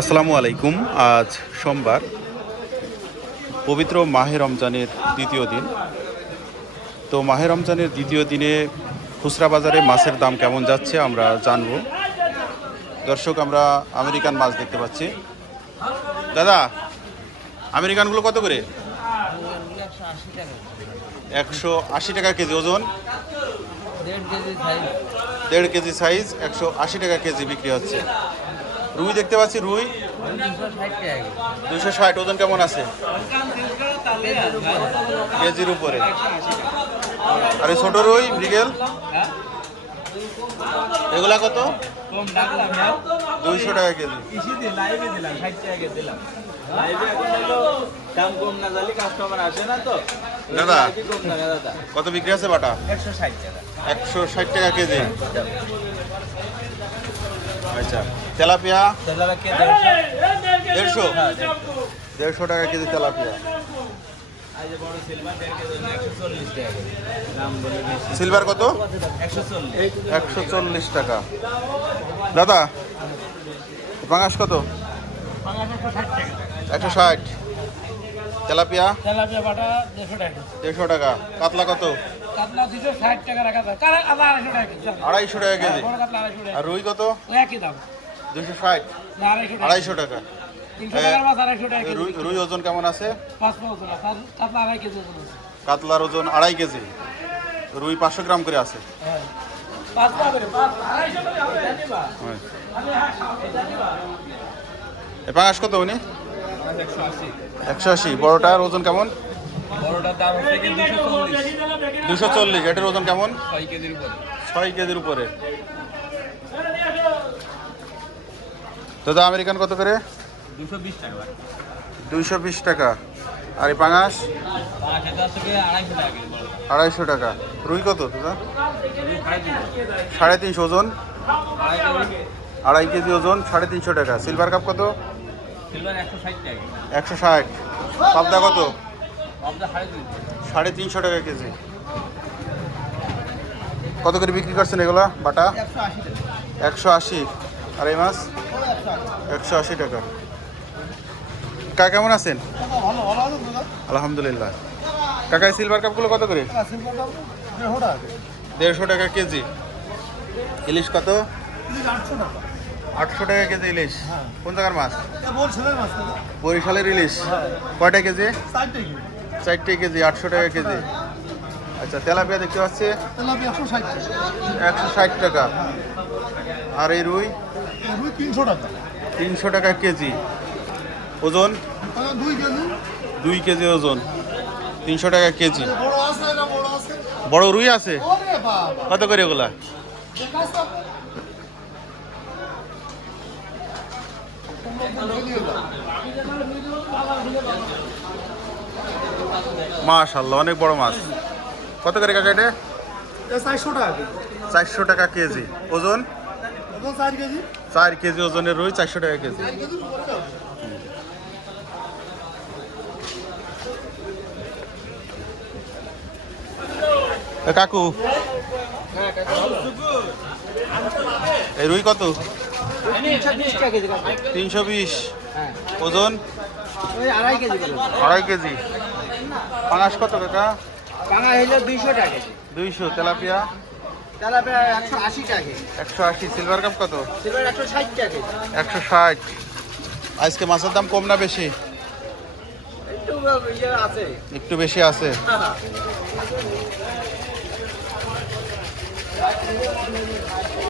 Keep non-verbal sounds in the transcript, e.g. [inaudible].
আসসালামু আলাইকুম। আজ সোমবার, পবিত্র মাহে রমজানের দ্বিতীয় দিন। তো মাহে রমজানের দ্বিতীয় দিনে খুচরা বাজারে মাছের দাম কেমন যাচ্ছে আমরা জানব। দর্শক, আমরা আমেরিকান মাছ দেখতে পাচ্ছি। দাদা, আমেরিকানগুলো কত করে? একশো আশি টাকা কেজি ওজন। দেড় কেজি সাইজ। একশো আশি টাকা কেজি বিক্রি হচ্ছে। রুই দেখতে পাচ্ছি, রুই। দুশো ষাট, ওজন কেমন আছে? কেজির উপরে। আর এই ছোট রুই, মৃগেল? এগুলা কত? দুইশো টাকা কেজি। দাদা। কত বিক্রি আছে বাটা? একশো ষাট টাকা কেজি। আচ্ছা। তেলাপিয়া? দেড়শো? দেড়শো। হ্যাঁ, দেড়শো টাকা কেজি তেলাপিয়া। সিলভার কত? একশো চল্লিশ। টাকা। দাদা পাঙাশ কত? একশো ষাট তেলাপিয়া? দেড়শো টাকা। কাতলা কত? আড়াইশো টাকা কেজি। টাকা আর রুই কত? একই দাম। দুশো ষাট। আড়াইশো টাকা। রুই ওজন কেমন আছে? কাতলার ওজন আড়াই কেজি। রুই পাঁচশো গ্রাম করে আছে। হ্যাঁ। হ্যাঁ। পাঙাশ কত উনি? একশো আশি। বড়টার ওজন কেমন? দুশো চল্লিশ। এটার ওজন কেমন? ছয় কেজির উপরে ছয় কেজির উপরে দাদা আমেরিকান কত করে? দুশো বিশ টাকা দুইশো বিশ টাকা। আর এই পাঙাশ? আড়াইশো টাকা। রুই কত দাদা? সাড়ে তিনশো ওজন। আড়াই কেজি ওজন সাড়ে তিনশো টাকা। সিলভার কাপ কত? একশো ষাট পাবদা কত? সাড়ে তিনশো টাকা কেজি। কত করে বিক্রি করছেন এগুলা? বাটা? একশো আশি টাকা। একশো আশি। আর এই মাছ? একশো আশি টাকা। কাকা, কেমন আছেন? আলহামদুলিল্লাহ। কাকা সিলভার কাপগুলো কত করে? দেড়শো টাকা কেজি। ইলিশ কত? আটশো টাকা কেজি ইলিশ। কোন জায়গার মাছ? বরিশালের ইলিশ। কয়টা কেজি? চারটে কেজি। আটশো টাকা কেজি। আচ্ছা তেলাপিয়া দেখতে পাচ্ছি। একশো ষাট টাকা। একশো ষাট টাকা। আর এই রুই? রুই তিনশো টাকা। তিনশো টাকা কেজি। ওজন? দুই কেজি। দুই কেজি ওজন। তিনশো টাকা কেজি। বড় রুই আছে? কত করে কাজটা মাশাল্লাহ অনেক বড় মাছ। কত করে কাকা এটা? চারশো টাকা চারশো টাকা কেজি। ওজন? চার কেজি। চার কেজি ওজনের রুই চারশো টাকা কেজি। কাকু? এই রুই কত? তিনশো বিশ। হ্যাঁ ওজন আড়াই কেজি আড়াই কেজি। পাঙাশ কত কাকা? কাঙা হইল দুইশো টাকা দুইশো তেলাপিয়া? তেলাপিয়া একশো আশি টাকা একশো আশি সিলভার কাপ কত? সিলভার একশো ষাট টাকা একশো ষাট। আজকে মাছের দাম কম না বেশি? একটু ইয়ে আছে। একটু বেশি আছে? [laughs]